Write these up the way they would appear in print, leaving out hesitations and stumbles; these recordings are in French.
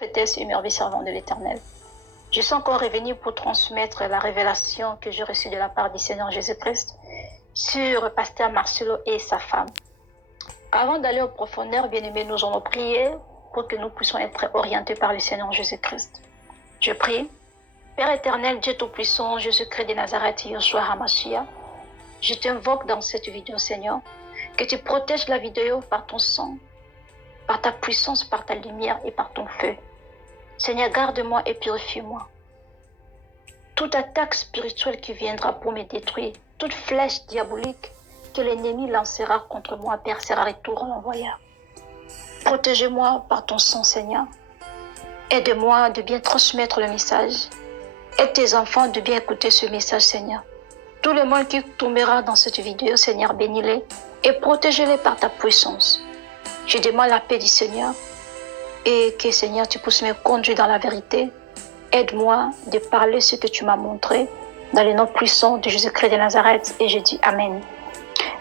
Prophétesse et merveilleux servant de l'Éternel. Je suis encore revenu pour transmettre la révélation que j'ai reçue de la part du Seigneur Jésus-Christ sur Pasteur Marcelo et sa femme. Avant d'aller aux profondeurs, bien-aimés, nous allons prier pour que nous puissions être orientés par le Seigneur Jésus-Christ. Je prie. Père éternel, Dieu Tout-Puissant, Jésus-Christ de Nazareth, Yeshua HaMashiach, je t'invoque dans cette vidéo, Seigneur, que tu protèges la vidéo par ton sang, par ta puissance, par ta lumière et par ton feu. Seigneur, garde-moi et purifie-moi. Toute attaque spirituelle qui viendra pour me détruire, toute flèche diabolique que l'ennemi lancera contre moi, Père, sera retour en envoyeur. Protégez-moi par ton sang, Seigneur. Aide-moi de bien transmettre le message. Aide tes enfants de bien écouter ce message, Seigneur. Tout le monde qui tombera dans cette vidéo, Seigneur, bénis-les et protège-les par ta puissance. Je demande la paix du Seigneur et que, Seigneur, tu puisses me conduire dans la vérité. Aide-moi de parler ce que tu m'as montré dans le nom puissant de Jésus-Christ de Nazareth et je dis Amen.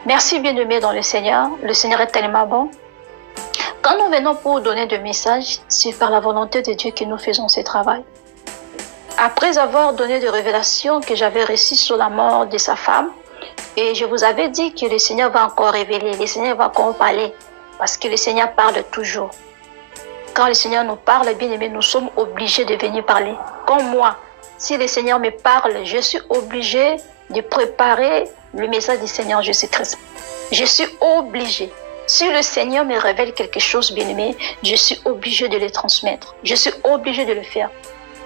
Merci, bien-aimés dans le Seigneur. Le Seigneur est tellement bon. Quand nous venons pour donner des messages, c'est par la volonté de Dieu que nous faisons ce travail. Après avoir donné des révélations que j'avais reçues sur la mort de sa femme, et je vous avais dit que le Seigneur va encore révéler, le Seigneur va encore parler, parce que le Seigneur parle toujours. Quand le Seigneur nous parle, bien aimé, nous sommes obligés de venir parler. Comme moi, si le Seigneur me parle, je suis obligé de préparer le message du Seigneur Jésus-Christ. Je suis obligé. Si le Seigneur me révèle quelque chose, bien aimé, je suis obligé de le transmettre. Je suis obligé de le faire.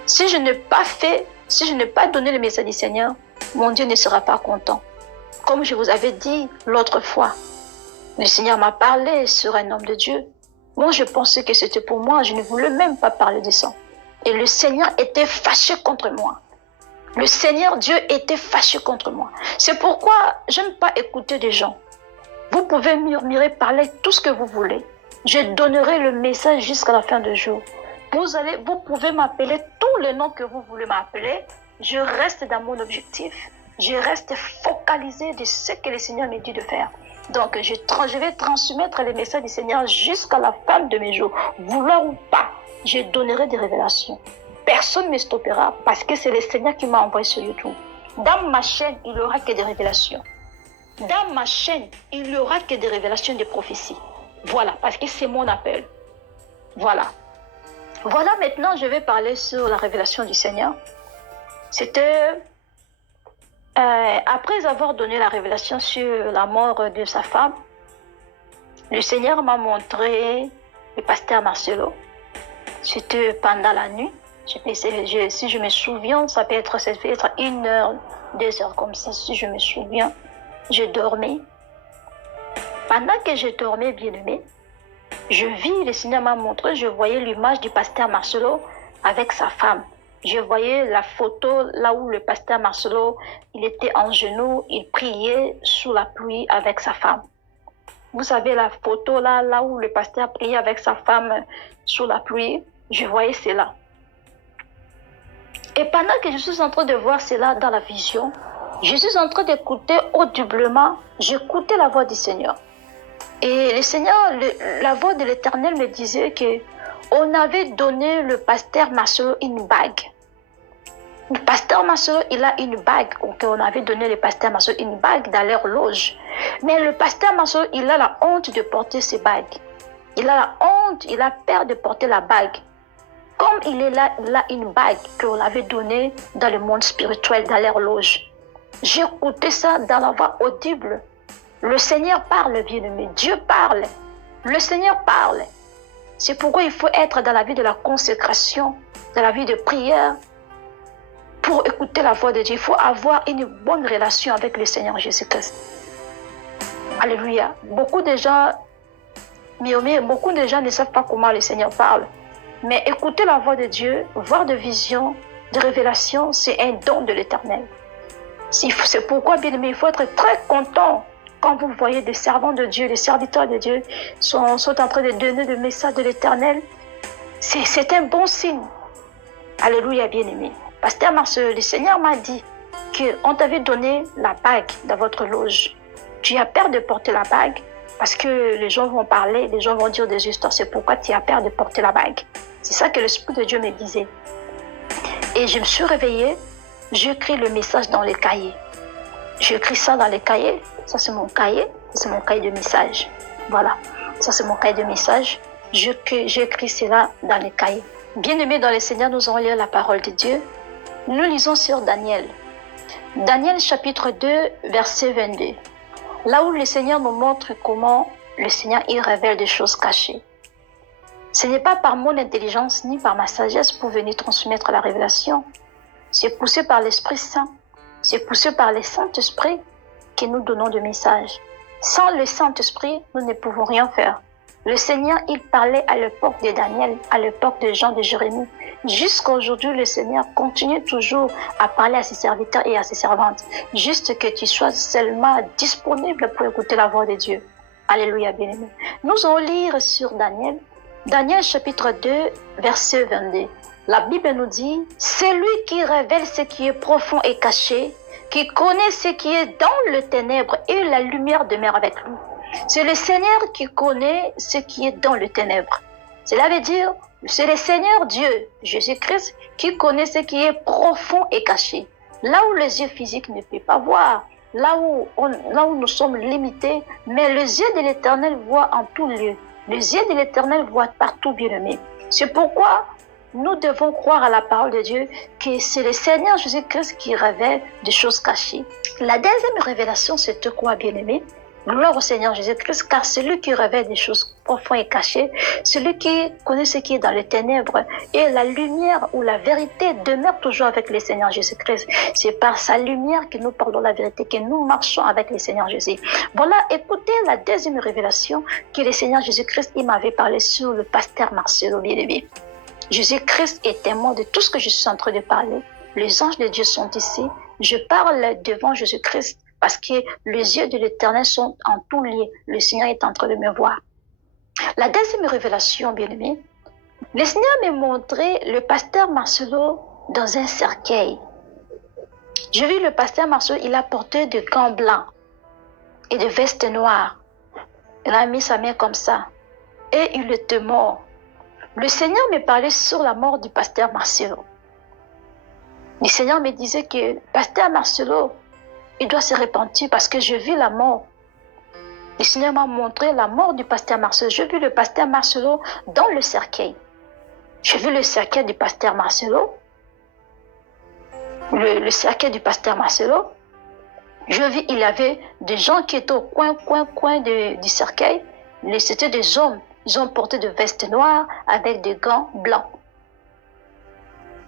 Si je n'ai pas fait, si je n'ai pas donné le message du Seigneur, mon Dieu ne sera pas content. Comme je vous avais dit l'autre fois, le Seigneur m'a parlé sur un homme de Dieu. Moi, je pensais que c'était pour moi. Je ne voulais même pas parler de ça. Et le Seigneur était fâché contre moi. Le Seigneur Dieu était fâché contre moi. C'est pourquoi j'aime pas écouter des gens. Vous pouvez murmurer, parler tout ce que vous voulez. Je donnerai le message jusqu'à la fin du jour. Vous pouvez m'appeler tous les noms que vous voulez m'appeler. Je reste dans mon objectif. Je reste focalisé de ce que le Seigneur me dit de faire. Donc, je vais transmettre les messages du Seigneur jusqu'à la fin de mes jours. Vouloir ou pas, je donnerai des révélations. Personne ne me stoppera parce que c'est le Seigneur qui m'a envoyé sur YouTube. Dans ma chaîne, il n'y aura que des révélations. Dans ma chaîne, il n'y aura que des révélations de prophéties. Voilà, parce que c'est mon appel. Voilà. Voilà, maintenant, je vais parler sur la révélation du Seigneur. C'était... après avoir donné la révélation sur la mort de sa femme, le Seigneur m'a montré le pasteur Marcelo. C'était pendant la nuit. Si je me souviens, ça peut être 1 heure, 2 heures comme ça, si je me souviens. Je dormais. Pendant que je dormais, bien aimé, je vis, le Seigneur m'a montré, je voyais l'image du pasteur Marcelo avec sa femme. Je voyais la photo là où le pasteur Marcelo, il était en genoux, il priait sous la pluie avec sa femme. Vous savez la photo là où le pasteur priait avec sa femme sous la pluie, je voyais cela. Et pendant que je suis en train de voir cela dans la vision, je suis en train d'écouter audiblement, j'écoutais la voix du Seigneur. Et le Seigneur, la voix de l'Éternel me disait que on avait donné le pasteur Marcelo une bague. Le pasteur Marcelo, il a une bague. On avait donné le pasteur Marcelo une bague dans leur loge. Mais le pasteur Marcelo, il a la honte de porter ces bagues. Il a la honte, il a peur de porter la bague. Comme il a une bague qu'on avait donnée dans le monde spirituel, dans leur loge. J'écoutais ça dans la voix audible. Le Seigneur parle, bien-aimé. Dieu parle. Le Seigneur parle. C'est pourquoi il faut être dans la vie de la consécration, dans la vie de prière. Pour écouter la voix de Dieu, il faut avoir une bonne relation avec le Seigneur Jésus-Christ. Alléluia. Beaucoup de gens ne savent pas comment le Seigneur parle. Mais écouter la voix de Dieu, voir des visions, des révélations, c'est un don de l'Éternel. C'est pourquoi, bien aimé, il faut être très content quand vous voyez des servants de Dieu, des serviteurs de Dieu sont en train de donner le message de l'Éternel. C'est un bon signe. Alléluia, bien aimé. Pasteur Marcelo, le Seigneur m'a dit qu'on t'avait donné la bague dans votre loge. Tu as peur de porter la bague parce que les gens vont parler, les gens vont dire des histoires. C'est pourquoi tu as peur de porter la bague. C'est ça que l'Esprit de Dieu me disait. Et je me suis réveillée, j'écris le message dans les cahiers. J'écris ça dans les cahiers. Ça, c'est mon cahier. C'est mon cahier de message. Voilà. Ça, c'est mon cahier de message. J'écris cela dans les cahiers. Bien-aimés dans le Seigneur, nous allons lire la parole de Dieu. Nous lisons sur Daniel. Daniel chapitre 2, verset 22. Là où le Seigneur nous montre comment le Seigneur y révèle des choses cachées. Ce n'est pas par mon intelligence ni par ma sagesse pour venir transmettre la révélation. C'est poussé par l'Esprit Saint. C'est poussé par le Saint-Esprit que nous donnons de messages. Sans le Saint-Esprit, nous ne pouvons rien faire. Le Seigneur, il parlait à l'époque de Daniel, à l'époque de Jean, de Jérémie. Jusqu'à aujourd'hui, le Seigneur continue toujours à parler à ses serviteurs et à ses servantes. Juste que tu sois seulement disponible pour écouter la voix de Dieu. Alléluia, bien-aimé. Nous allons lire sur Daniel. Daniel chapitre 2, verset 22. La Bible nous dit, « C'est lui qui révèle ce qui est profond et caché, qui connaît ce qui est dans le ténèbre et la lumière demeure avec lui. » C'est le Seigneur qui connaît ce qui est dans le ténèbre. Cela veut dire, c'est le Seigneur Dieu, Jésus-Christ, qui connaît ce qui est profond et caché. Là où les yeux physiques ne peuvent pas voir, là où nous sommes limités, mais les yeux de l'Éternel voient en tout lieu. Les yeux de l'Éternel voient partout, bien-aimés. C'est pourquoi nous devons croire à la parole de Dieu que c'est le Seigneur Jésus-Christ qui révèle des choses cachées. La deuxième révélation, c'est quoi, bien-aimés? Gloire au Seigneur Jésus-Christ, car celui qui révèle des choses profondes et cachées, celui qui connaît ce qui est dans les ténèbres, et la lumière ou la vérité demeure toujours avec le Seigneur Jésus-Christ. C'est par sa lumière que nous parlons la vérité, que nous marchons avec le Seigneur Jésus. Voilà, écoutez la deuxième révélation que le Seigneur Jésus-Christ m'avait parlé sur le pasteur Marcelo, bien-aimé. Jésus-Christ est témoin de tout ce que je suis en train de parler. Les anges de Dieu sont ici. Je parle devant Jésus-Christ parce que les yeux de l'Éternel sont en tout lieu. Le Seigneur est en train de me voir. La deuxième révélation, bien-aimé, le Seigneur m'a montré le pasteur Marcelo dans un cercueil. J'ai vu le pasteur Marcelo, il a porté des gants blancs et des vestes noires. Il a mis sa main comme ça et il était mort. Le Seigneur me parlait sur la mort du pasteur Marcelo. Le Seigneur me disait que pasteur Marcelo, il doit se repentir parce que je vis la mort. Le Seigneur m'a montré la mort du pasteur Marcelo. J'ai vu le pasteur Marcelo dans le cercueil. J'ai vu le cercueil du pasteur Marcelo. Le cercueil du pasteur Marcelo. Je vis, il y avait des gens qui étaient au coin du cercueil. C'était des hommes. Ils ont porté des vestes noires avec des gants blancs.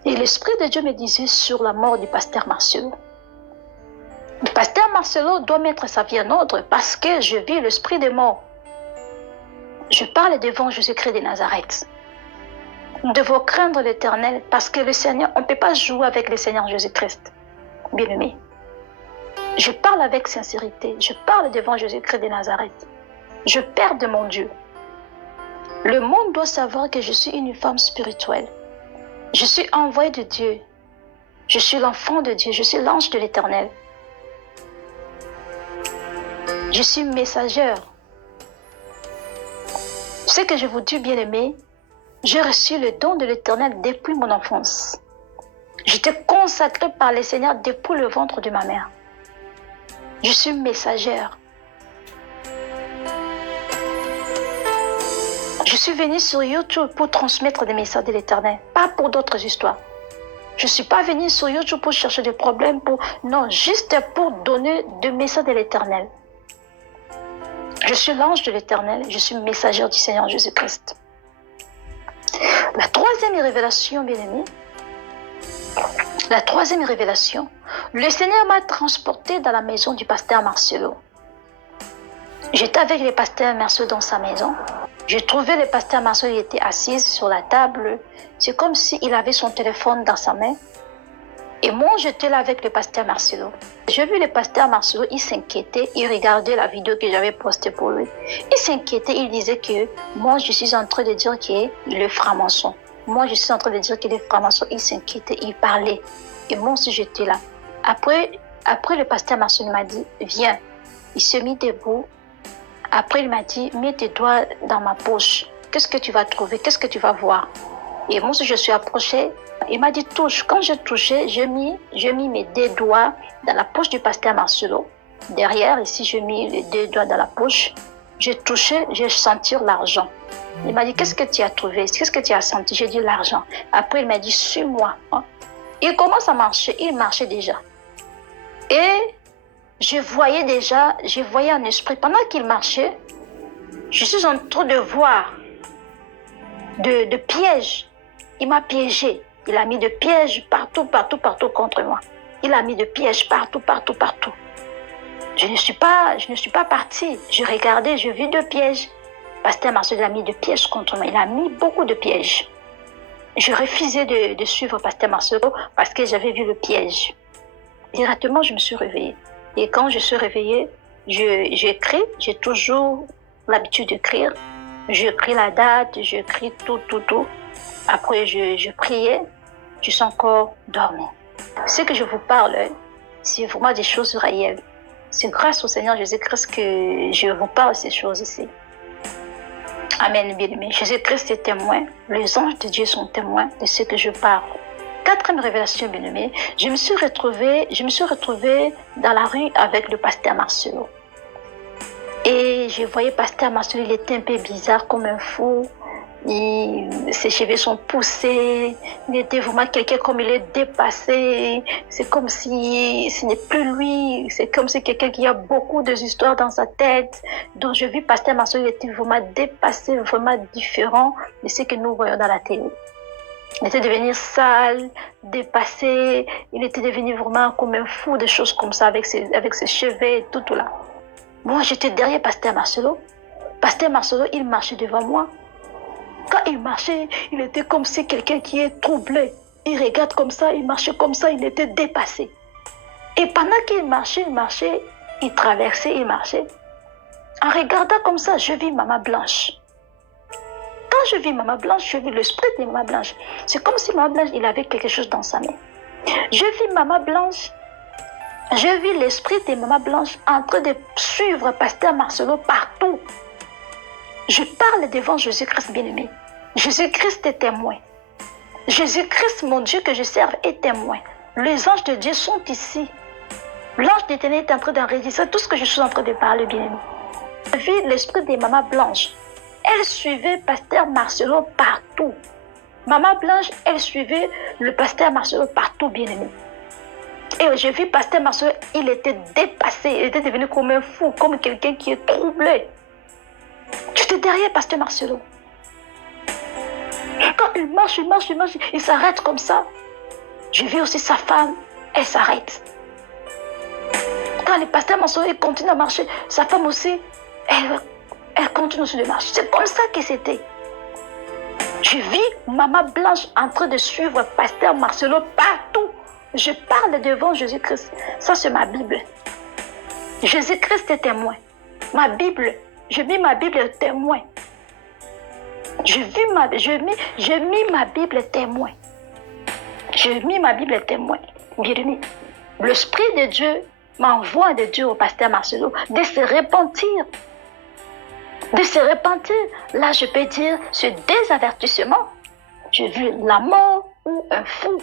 Et l'Esprit de Dieu me disait sur la mort du pasteur Marcelo. Le pasteur Marcelo doit mettre sa vie en ordre parce que je vis l'esprit de mort. Je parle devant Jésus-Christ de Nazareth. Nous devons craindre l'Éternel parce que le Seigneur, on ne peut pas jouer avec le Seigneur Jésus-Christ. Bien-aimé, je parle avec sincérité. Je parle devant Jésus-Christ de Nazareth. Je perds de mon Dieu. Le monde doit savoir que je suis une femme spirituelle. Je suis envoyée de Dieu. Je suis l'enfant de Dieu. Je suis l'ange de l'Éternel. Je suis messagère. Ce que je vous dis, bien-aimé, j'ai reçu le don de l'Éternel depuis mon enfance. J'étais consacrée par le Seigneur depuis le ventre de ma mère. Je suis messagère. Je suis venue sur YouTube pour transmettre des messages de l'Éternel, pas pour d'autres histoires. Je ne suis pas venue sur YouTube pour chercher des problèmes, non, juste pour donner des messages de l'Éternel. Je suis l'ange de l'Éternel, je suis messagère du Seigneur Jésus-Christ. La troisième révélation, bien-aimé, le Seigneur m'a transporté dans la maison du pasteur Marcelo. J'étais avec le pasteur Marcelo dans sa maison. J'ai trouvé le pasteur Marcelo, il était assis sur la table. C'est comme s'il avait son téléphone dans sa main. Et moi, j'étais là avec le pasteur Marcelo. J'ai vu le pasteur Marcelo, il s'inquiétait, il regardait la vidéo que j'avais postée pour lui. Il s'inquiétait, il disait que moi, je suis en train de dire qu'il est le franc-maçon. Moi, je suis en train de dire qu'il est franc-maçon. Il s'inquiétait, il parlait. Et moi aussi, j'étais là. Après, le pasteur Marcelo m'a dit, viens. Il se mit debout. Après, il m'a dit, mets tes doigts dans ma poche. Qu'est-ce que tu vas trouver? Qu'est-ce que tu vas voir? Et moi, je suis approchée. Il m'a dit touche. Quand je touchais, j'ai mis mes deux doigts dans la poche du pasteur Marcelo. Derrière, ici, j'ai mis les deux doigts dans la poche. J'ai touché, j'ai senti l'argent. Il m'a dit, qu'est-ce que tu as trouvé? Qu'est-ce que tu as senti? J'ai dit l'argent. Après, il m'a dit, suis-moi. Il commence à marcher. Il marchait déjà. Et je voyais un esprit. Pendant qu'il marchait, je suis en train de voir de pièges. Il m'a piégé. Il a mis de pièges partout contre moi. Il a mis de pièges partout. Je ne suis pas partie. Je regardais, je vis de pièges. Pasteur Marcel a mis de pièges contre moi. Il a mis beaucoup de pièges. Je refusais de suivre Pasteur Marcelo parce que j'avais vu le piège. Directement, je me suis réveillée. Et quand je suis réveillée, j'écris. J'ai toujours l'habitude d'écrire. J'écris la date, j'écris tout. Après, je priais. Je suis encore dormie. Ce que je vous parle, c'est vraiment des choses réelles. C'est grâce au Seigneur Jésus-Christ que je vous parle de ces choses ici. Amen, bien-aimé. Jésus-Christ est témoin. Les anges de Dieu sont témoins de ce que je parle. Quatrième révélation, bien-aimé, je me suis retrouvée dans la rue avec le pasteur Marcelo. Et je voyais pasteur Marcelo, il était un peu bizarre comme un fou. Ses cheveux sont poussés, il était vraiment quelqu'un comme il est dépassé, c'est comme si ce n'est plus lui, c'est comme si quelqu'un qui a beaucoup d'histoires dans sa tête. Donc je vis pasteur Marcelo, il était vraiment dépassé, vraiment différent de ce que nous voyons dans la télé. Il était devenu sale, dépassé, il était devenu vraiment comme un fou, des choses comme ça avec ses cheveux et tout là. Moi j'étais derrière pasteur Marcelo. Pasteur Marcelo, il marchait devant moi. Quand il marchait, il était comme si quelqu'un qui est troublé. Il regarde comme ça, il marchait comme ça, il était dépassé. Et pendant qu'il marchait, il traversait, il marchait. En regardant comme ça, je vis Maman Blanche. Quand je vis Maman Blanche, je vis l'esprit de Maman Blanche. C'est comme si Maman Blanche, il avait quelque chose dans sa main. Je vis Maman Blanche, je vis l'esprit de Maman Blanche en train de suivre pasteur Marcelo partout. Je parle devant Jésus-Christ bien-aimé. Jésus-Christ est témoin. Jésus-Christ, mon Dieu que je serve, est témoin. Les anges de Dieu sont ici. L'ange d'Éternel est en train d'enregistrer tout ce que je suis en train de parler, bien-aimé. Je vis l'esprit de Maman Blanche. Elle suivait pasteur Marcelo partout. Maman Blanche, elle suivait le pasteur Marcelo partout, bien-aimé. Et je vis pasteur Marcelo, il était dépassé, il était devenu comme un fou, comme quelqu'un qui est troublé. J'étais derrière pasteur Marcelo. Quand il marche, il s'arrête comme ça. Je vis aussi sa femme, elle s'arrête. Quand le pasteur Marcelo continue à marcher, sa femme aussi, elle continue aussi de marcher. C'est comme ça que c'était. Je vis Maman Blanche en train de suivre pasteur Marcelo partout. Je parle devant Jésus-Christ. Ça, c'est ma Bible. Jésus-Christ est témoin. Ma Bible, je mets ma Bible témoin. Je mis ma Bible témoin. Je mis ma Bible témoin. Bien-aimé, l'Esprit de Dieu m'envoie de Dieu au pasteur Marcelo de se repentir. De se repentir. Là, je peux dire, ce désavertissement, j'ai vu la mort ou un fou.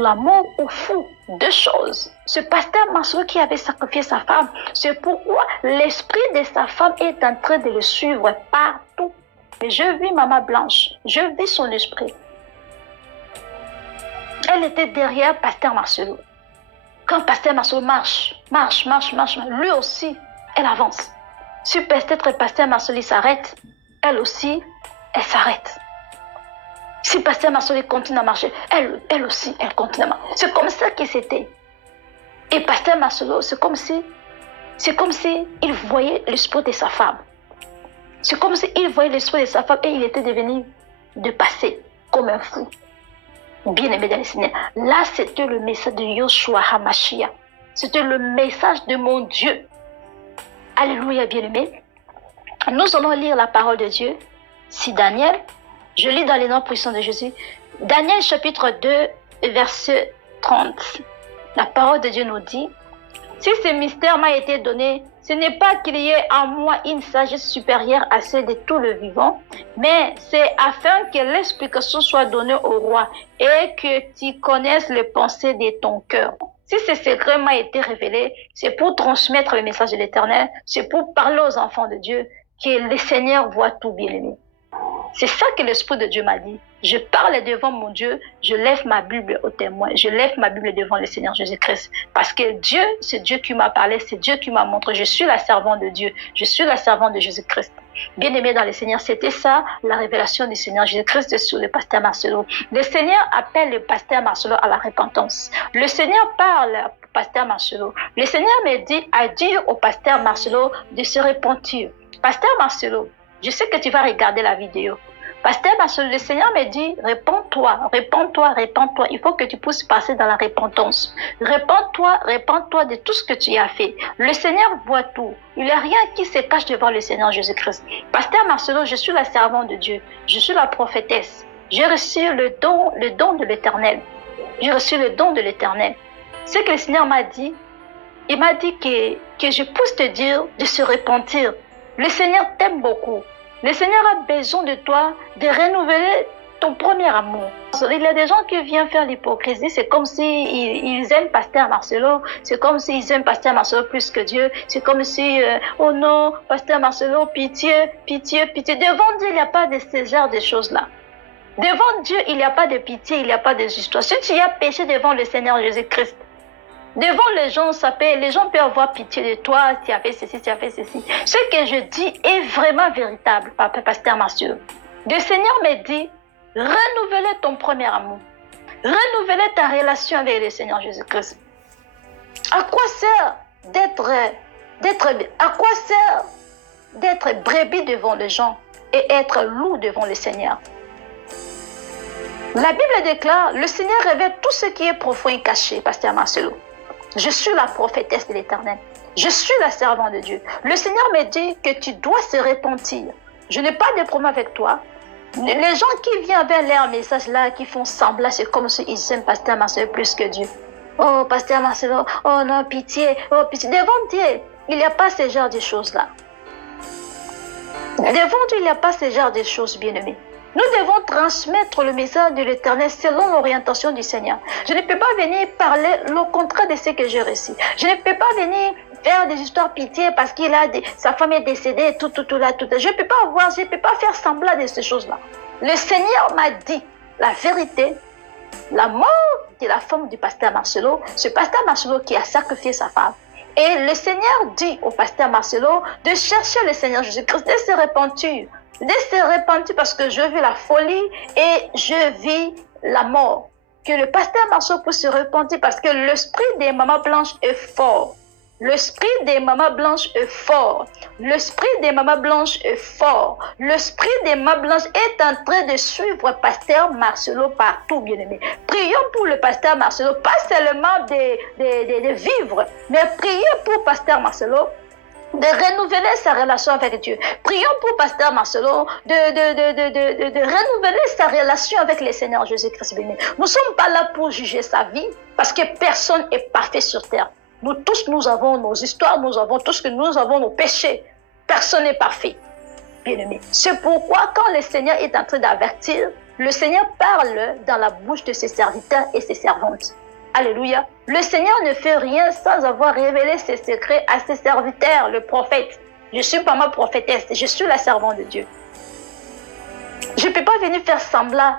La mort ou fou, deux choses. Ce pasteur Marcelo qui avait sacrifié sa femme, c'est pourquoi l'esprit de sa femme est en train de le suivre partout. Et je vis Maman Blanche, je vis son esprit. Elle était derrière pasteur Marcelo. Quand pasteur Marcelo marche, lui aussi, elle avance. Si peut-être pasteur Marcelo s'arrête, elle aussi, elle s'arrête. Si pasteur Marcelo continue à marcher, elle aussi, elle continue à marcher. C'est comme ça que c'était. Et pasteur Marcelo, c'est comme si il voyait l'esprit de sa femme. C'est comme s'il voyait l'esprit de sa femme et il était devenu dépassé comme un fou. Bien-aimé dans le Seigneur. Là, c'était le message de Yoshua HaMashiach. C'était le message de mon Dieu. Alléluia, bien-aimé. Nous allons lire la parole de Dieu. Si Daniel, je lis dans les noms puissants de Jésus. Daniel chapitre 2, verset 30. La parole de Dieu nous dit, Si ce mystère m'a été donné, ce n'est pas qu'il y ait en moi une sagesse supérieure à celle de tout le vivant, mais c'est afin que l'explication soit donnée au roi et que tu connaisses les pensées de ton cœur. Si ce secret m'a été révélé, c'est pour transmettre le message de l'Éternel, c'est pour parler aux enfants de Dieu que le Seigneur voit tout, bien-aimé. C'est ça que l'Esprit de Dieu m'a dit. Je parle devant mon Dieu, je lève ma Bible au témoin, je lève ma Bible devant le Seigneur Jésus-Christ. Parce que Dieu, c'est Dieu qui m'a parlé, c'est Dieu qui m'a montré. Je suis la servante de Dieu, je suis la servante de Jésus-Christ. Bien-aimé dans le Seigneur, c'était ça la révélation du Seigneur Jésus-Christ sur le pasteur Marcelo. Le Seigneur appelle le pasteur Marcelo à la repentance. Le Seigneur parle au pasteur Marcelo. Le Seigneur me dit à dire au pasteur Marcelo de se repentir. Pasteur Marcelo, je sais que tu vas regarder la vidéo. Pasteur Marcelo, le Seigneur me dit, répands-toi, répands-toi, répands-toi. Il faut que tu puisses passer dans la repentance. Répands-toi, répands-toi de tout ce que tu as fait. Le Seigneur voit tout. Il n'y a rien qui se cache devant le Seigneur Jésus-Christ. Pasteur Marcelo, je suis la servante de Dieu. Je suis la prophétesse. J'ai reçu le don de l'Éternel. J'ai reçu le don de l'Éternel. Ce que le Seigneur m'a dit, il m'a dit que je puisse te dire de se repentir. Le Seigneur t'aime beaucoup. Le Seigneur a besoin de toi de renouveler ton premier amour. Il y a des gens qui viennent faire l'hypocrisie, c'est comme s'ils aiment Pasteur Marcelo, c'est comme s'ils aiment Pasteur Marcelo plus que Dieu, c'est comme si, oh non, Pasteur Marcelo, pitié, pitié, pitié. Devant Dieu, il n'y a pas de ce genre de choses-là. Devant Dieu, il n'y a pas de pitié, il n'y a pas de justice. Si tu as péché devant le Seigneur Jésus-Christ, devant les gens, les gens peuvent avoir pitié de toi, tu as fait ceci, tu as fait ceci. Ce que je dis est vraiment véritable, Pasteur Marcelo. Le Seigneur me dit, renouveler ton premier amour. Renouveler ta relation avec le Seigneur Jésus-Christ. À quoi sert d'être brebis devant les gens et être loup devant le Seigneur? La Bible déclare, le Seigneur révèle tout ce qui est profond et caché, Pasteur Marcelo. Je suis la prophétesse de l'Éternel. Je suis la servante de Dieu. Le Seigneur me dit que tu dois se repentir. Je n'ai pas de problème avec toi. Les gens qui viennent avec leur message là, qui font semblant, c'est comme s'ils aiment Pasteur Marcelo plus que Dieu. Oh, Pasteur Marcelo, oh non, pitié, oh, pitié. Devant Dieu, il n'y a pas ce genre de choses-là. Devant Dieu, il n'y a pas ce genre de choses, bien-aimés. Nous devons transmettre le message de l'Éternel selon l'orientation du Seigneur. Je ne peux pas venir parler le contraire de ce que j'ai reçu. Je ne peux pas venir faire des histoires pitié parce sa femme est décédée, tout là. Je ne peux pas faire semblant de ces choses-là. Le Seigneur m'a dit la vérité, la mort de la femme du pasteur Marcelo, ce pasteur Marcelo qui a sacrifié sa femme. Et le Seigneur dit au pasteur Marcelo de chercher le Seigneur Jésus-Christ, de se repentir. De se repentir parce que je vis la folie et je vis la mort. Que le pasteur Marcelo puisse se repentir parce que l'esprit des mamans blanches est fort. L'esprit des mamans blanches est fort. L'esprit des mamans blanches est fort. L'esprit des mamans blanches est en train de suivre pasteur Marcelo partout, bien-aimé. Prions pour le pasteur Marcelo, pas seulement de vivre, mais prions pour pasteur Marcelo de renouveler sa relation avec Dieu. Prions pour pasteur Marcelo de renouveler sa relation avec le Seigneur Jésus-Christ. Nous ne sommes pas là pour juger sa vie parce que personne n'est parfait sur terre. Nous tous, nous avons nos histoires, nous avons nos péchés. Personne n'est parfait, bien-aimé. C'est pourquoi quand le Seigneur est en train d'avertir, le Seigneur parle dans la bouche de ses serviteurs et ses servantes. Alléluia. Le Seigneur ne fait rien sans avoir révélé ses secrets à ses serviteurs, le prophète. Je ne suis pas ma prophétesse, je suis la servante de Dieu. Je ne peux pas venir faire semblant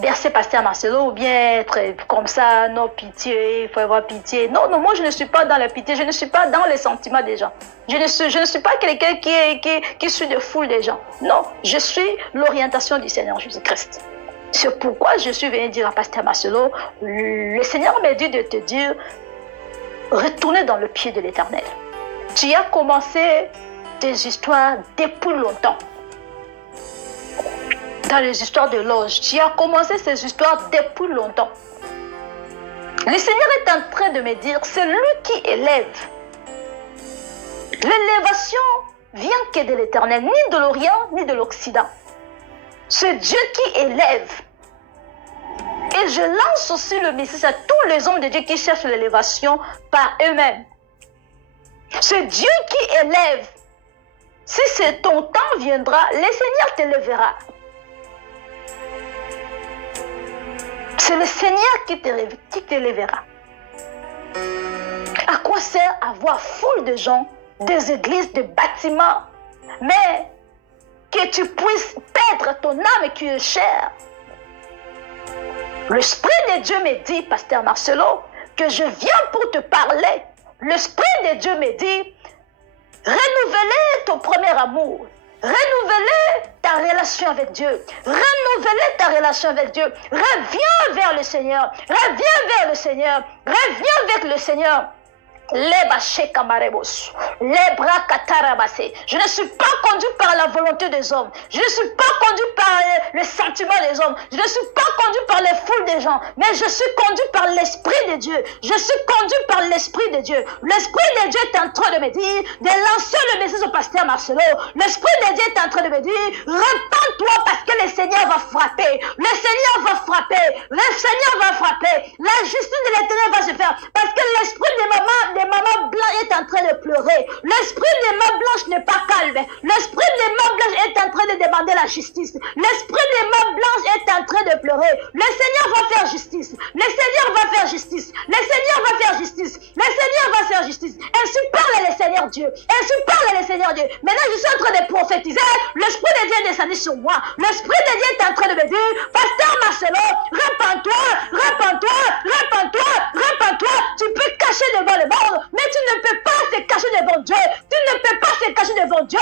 bercer pasteur Marcelo ou bien être comme ça, non, pitié, il faut avoir pitié. Non, moi je ne suis pas dans la pitié, je ne suis pas dans les sentiments des gens. Je ne suis pas quelqu'un qui suit de foule des gens. Non, je suis l'orientation du Seigneur Jésus-Christ. C'est pourquoi je suis venu dire à pasteur Marcelo, le Seigneur m'a dit de te dire, retournez dans le pied de l'Éternel. Tu as commencé des histoires depuis longtemps. Dans les histoires de loge, tu as commencé ces histoires depuis longtemps. Le Seigneur est en train de me dire, c'est lui qui élève. L'élévation vient que de l'Éternel, ni de l'Orient, ni de l'Occident. C'est Dieu qui élève. Et je lance aussi le message à tous les hommes de Dieu qui cherchent l'élévation par eux-mêmes. C'est Dieu qui élève. Si c'est ton temps viendra, le Seigneur t'élèvera. C'est le Seigneur qui t'élèvera. À quoi sert avoir foule de gens, des églises, des bâtiments, mais que tu puisses perdre ton âme qui est chère? L'Esprit de Dieu me dit, Pasteur Marcelo, que je viens pour te parler. L'Esprit de Dieu me dit, renouveler ton premier amour. Renouveler ta relation avec Dieu. Renouveler ta relation avec Dieu. Reviens vers le Seigneur. Reviens vers le Seigneur. Reviens avec le Seigneur. Je ne suis pas conduit par la volonté des hommes. Je ne suis pas conduit par le sentiment des hommes. Je ne suis pas conduit par les foules des gens. Mais je suis conduit par l'Esprit de Dieu. Je suis conduit par l'Esprit de Dieu. L'Esprit de Dieu est en train de me dire de lancer le message au pasteur Marcelo. L'Esprit de Dieu est en train de me dire, repends-toi parce que le Seigneur va frapper. Le Seigneur va frapper. Le Seigneur va frapper. La justice de l'Éternel va se faire. Parce que l'esprit des mamans blanches est en train de pleurer. L'esprit des mains blanches n'est pas calme. L'esprit des mains blanches est en train de demander la justice. L'esprit des mains blanches est en train de pleurer. Le Seigneur va faire justice. Le Seigneur va faire justice. Le Seigneur va faire justice. Le Seigneur va faire justice. Ainsi parle le Seigneur Dieu. Ainsi parle le Seigneur Dieu. Maintenant, je suis en train de prophétiser. L'Esprit de Dieu est descendu sur moi. L'Esprit de Dieu est en train de me dire, Pasteur Marcelo, repens-toi, repens-toi, repens-toi, repens-toi. Tu peux cacher devant le monde, mais tu ne peux pas se cacher devant Dieu. Tu ne peux pas se cacher devant Dieu.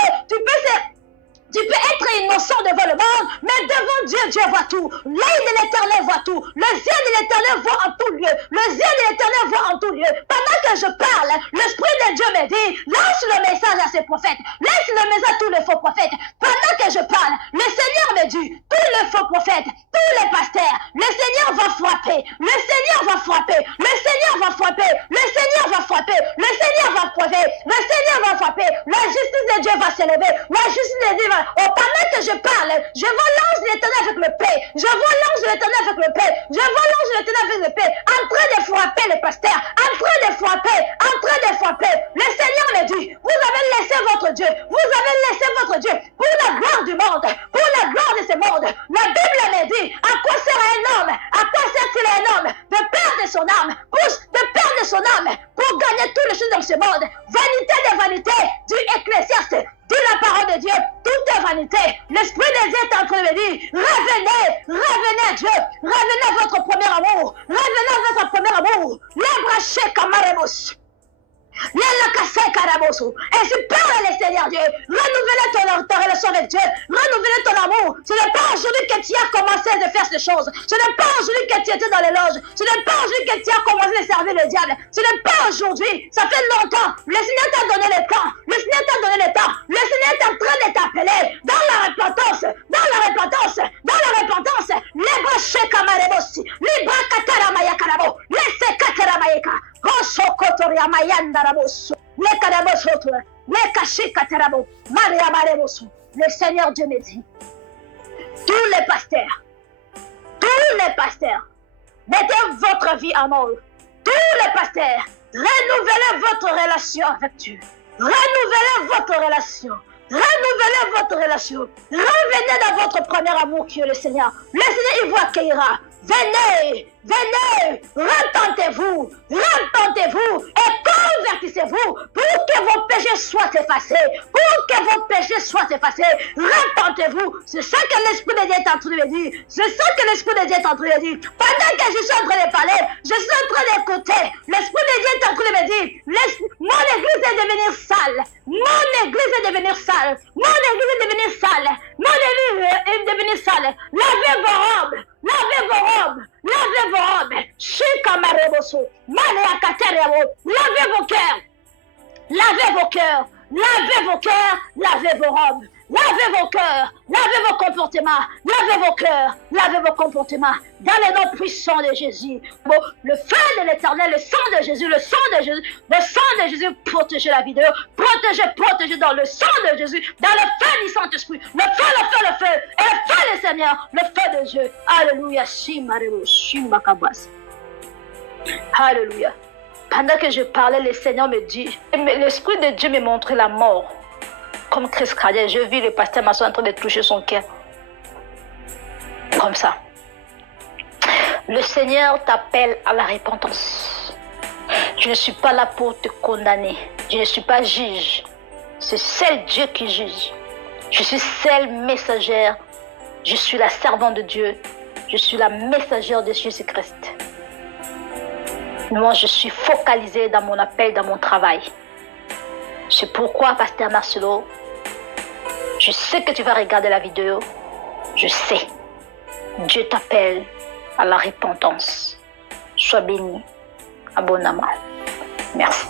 Tu peux être innocent devant le monde, mais devant Dieu, Dieu voit tout. L'œil de l'Éternel voit tout. Les yeux de l'Éternel voient en tout lieu. Les yeux de l'Éternel voient en tout lieu. Pendant que je parle, l'Esprit de Dieu me dit, lance le message à ses prophètes. Laisse le message à tous les faux prophètes. Pendant que je parle, le Seigneur me dit, tous les faux prophètes, tous les pasteurs, le Seigneur va frapper. Le Seigneur va frapper. Le Seigneur va frapper. Le Seigneur va frapper. Le Seigneur va frapper. Le Seigneur va frapper. La justice de Dieu va s'élever. La justice de Dieu va... Oh, pendant que je parle, je relance l'Éternel avec le paix. Je relance l'Éternel avec le paix. Je relance l'Éternel avec le paix. En train de frapper les pasteurs. En train de frapper. En train de frapper. Le Seigneur me dit, vous avez laissé votre Dieu. Vous avez laissé votre Dieu pour la gloire du monde. Pour la gloire de ce monde. La Bible me dit, à quoi sert un homme? À quoi sert-il un homme? De perdre son âme. De perdre son âme. Pour gagner toutes les choses dans ce monde. Vanité de vanité. Du Ecclésiaste. Dis la parole de Dieu, tout est vanité. L'Esprit de Dieu est en train de me dire, revenez, revenez à Dieu, revenez à votre premier amour, revenez à votre premier amour. L'abraché comme Maremus. Ainsi parle le Seigneur Dieu. Renouvelez ta relation avec Dieu. Renouvelez ton amour. Ce n'est pas aujourd'hui que tu as commencé de faire ces choses. Ce n'est pas aujourd'hui que tu étais dans les loges. Ce n'est pas aujourd'hui que tu as commencé de servir le diable. Ce n'est pas aujourd'hui. Ça fait longtemps. Le Seigneur t'a donné le temps. Le Seigneur t'a donné le temps. Le Seigneur est en train de t'appeler dans la repentance. Dans la repentance. Dans la repentance. Les brochés kamarebossi. Les brakataramaïa karabo. Les sekataramayeka. Rosokotoria mayanda rabosu. Les karabosoto. Les kashikatarabo. Maria marebosu. Le Seigneur Dieu me dit, tous les pasteurs, mettez votre vie en ordre. Tous les pasteurs, renouvelez votre relation avec Dieu. Renouvelez votre relation. Renouvelez votre relation. Revenez dans votre premier amour qui est le Seigneur. Le Seigneur, il vous accueillera. Venez, venez, repentez-vous et convertissez-vous pour que vos péchés soient effacés. Pour que vos péchés soient effacés, repentez-vous. C'est ça que l'Esprit de Dieu est en train de me dire. C'est ça que l'Esprit de Dieu est en train de me dire. Pendant que je suis en train de parler, je suis en train d'écouter. L'Esprit de Dieu est en train de me dire, mon église est devenir sale. Mon église est devenir sale. Mon église est devenir sale. Mon église est devenir sale. Lavez vos robes. Lavez vos robes. Lavez vos robes. Shikamaremoso. Maneakateremo. Lavez vos cœurs. Lavez vos cœurs. Lavez vos cœurs. Lavez vos robes. Lavez vos cœurs, lavez vos comportements, lavez vos cœurs, lavez vos comportements, dans les noms puissants de Jésus. Bon, le feu de l'Éternel, le sang de Jésus, le sang de Jésus, protégez la vidéo, protégez dans le sang de Jésus, dans le feu du Saint-Esprit, le feu, et le feu du Seigneur, le feu de Dieu. Alléluia, Shimarebo, Shimakabas. Alléluia. Pendant que je parlais, le Seigneur me dit, l'Esprit de Dieu me montrait la mort. Comme crise cardiaque, je vis le pasteur Masson en train de toucher son cœur. Comme ça. Le Seigneur t'appelle à la repentance. Je ne suis pas là pour te condamner. Je ne suis pas juge. C'est seul Dieu qui juge. Je suis seule messagère. Je suis la servante de Dieu. Je suis la messagère de Jésus-Christ. Moi, je suis focalisée dans mon appel, dans mon travail. C'est pourquoi, pasteur Marcelo, je sais que tu vas regarder la vidéo. Je sais. Dieu t'appelle à la repentance. Sois béni abondamment. Merci.